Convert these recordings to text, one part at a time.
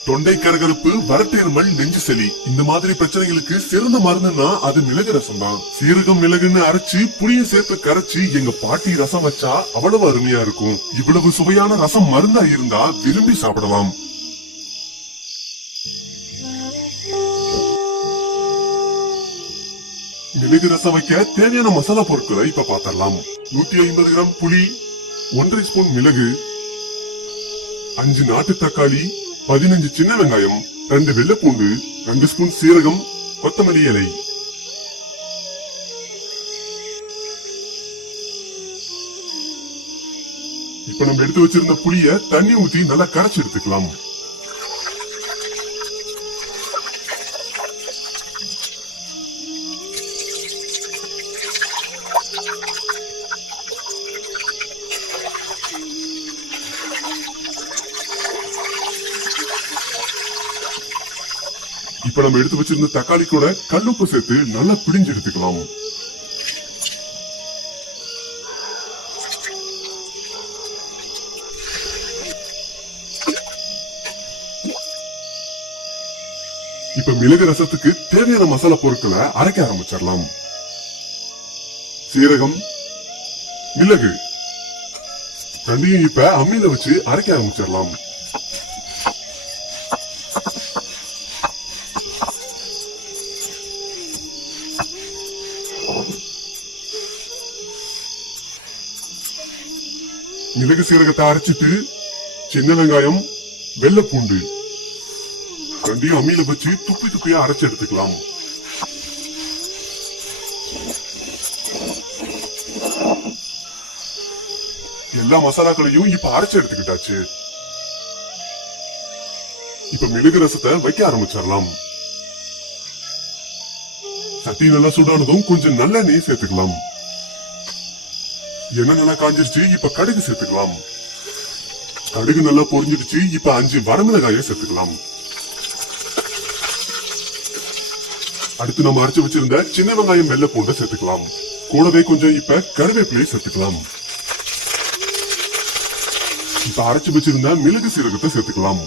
தொண்டை கரகரப்பு, வறட்டு இருமல், நெஞ்சு சளி இந்த மாதிரி பிரச்சனைகளுக்கு சிறந்த மருந்துன்னா அது மிளகு ரசம் தான். சீரகம் மிளகுன்னு அரைச்சு புளிய சேர்த்து கரைச்சு எங்க பாட்டி ரசம் வச்சா அவ்வளவு அருமையா இருக்கும். இவ்வளவு சுவையான ரசம் மருந்தா இருந்தா விரும்பி சாப்பிடலாம். மிளகு ரசம் வைக்க தேவையான மசாலா பொருட்களை இப்ப பாத்திரலாம். 150 கிராம் புளி, 1 ஸ்பூன் மிளகு, 5 நாட்டு தக்காளி, 15 சின்ன வெங்காயம், 2 வெள்ளைப்பூண்டு, 2 ஸ்பூன் சீரகம், கொத்தமல்லி இலை. இப்ப நம்ம எடுத்து வச்சிருந்த புளிய தண்ணி ஊத்தி நல்லா கரைச்சு எடுத்துக்கலாம். இப்ப நம்ம எடுத்து வச்சிருந்த தக்காளி கூட கல்லுப்பு சேர்த்து நல்லா பிழிஞ்சு எடுத்துக்கலாம். இப்ப மிளகு ரசத்துக்கு தேவையான மசாலா பொருட்களை அரைக்க ஆரம்பிச்சிடலாம். சீரகம், மிளகு ரெண்டையும் இப்ப அம்மியில வச்சு அரைக்க ஆரம்பிச்சிடலாம். மிளகு சீரகத்தை அரைச்சிட்டு சின்ன வெங்காயம், வெள்ளைப்பூண்டு ரெண்டையும் அம்மியில வச்சு துப்பி துப்பியா அரைச்சு எடுத்துக்கலாம். எல்லா மசாலாக்களையும் இப்ப அரைச்சு எடுத்துக்கிட்டாச்சு. இப்ப மிளகு ரசத்தை வைக்க ஆரம்பிச்சிடலாம். சட்டி நல்லா சூடானதும் கொஞ்சம் நல்லெண்ணெய் சேர்த்துக்கலாம். எண்ணெய் நல்லா காஞ்சிருச்சு. இப்ப கடுகு சேர்த்துக்கலாம். கடுகு நல்லா பொரிஞ்சிடுச்சு. இப்ப 5 வரமிளகாயை சேர்த்துக்கலாம். அடுத்து நம்ம அரைச்சு வச்சிருந்த சின்ன வெங்காயம், வெள்ளை பூண்டை சேர்த்துக்கலாம். கூடவே கொஞ்சம் இப்ப கருவேப்பிலையை சேர்த்துக்கலாம். இப்ப அரைச்சு வச்சிருந்த மிளகு சீரகத்தை சேர்த்துக்கலாம்.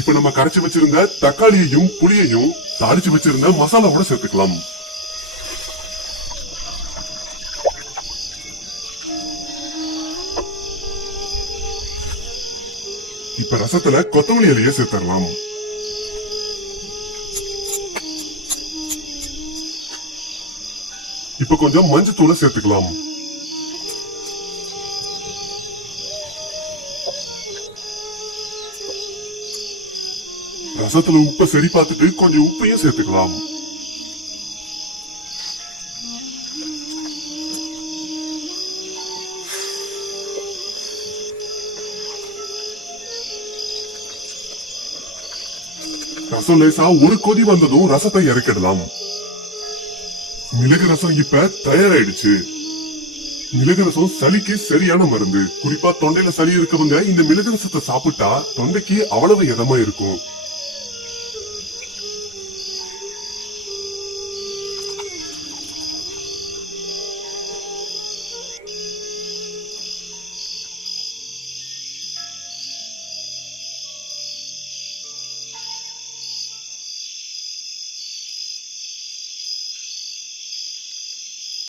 இப்ப நம்ம கரைச்சு வச்சிருந்த தக்காளியையும் புளியையும் தாளிச்சு வச்சிருந்த மசாலாவோட சேர்த்துக்கலாம். இப்ப ரசத்துல கொத்தமல்லி இலையை சேர்த்தரலாம். இப்ப கொஞ்சம் மஞ்சத்தூளை சேர்த்துக்கலாம். ரசத்துல உப்பை சரி பார்த்துட்டு கொஞ்சம் உப்பையும் சேர்த்துக்கலாம். ரசம் லேசா ஒரு கொதி வந்ததும் ரசத்தை இறக்கிடலாம். மிளகு ரசம் இப்ப தயாராயிடுச்சு. மிளகு ரசம் சளிக்கு சரியான மருந்து. குறிப்பா தொண்டையில சளி இருக்கவங்க இந்த மிளகு ரசத்தை சாப்பிட்டா தொண்டைக்கு அவ்வளவு இதமா இருக்கும்.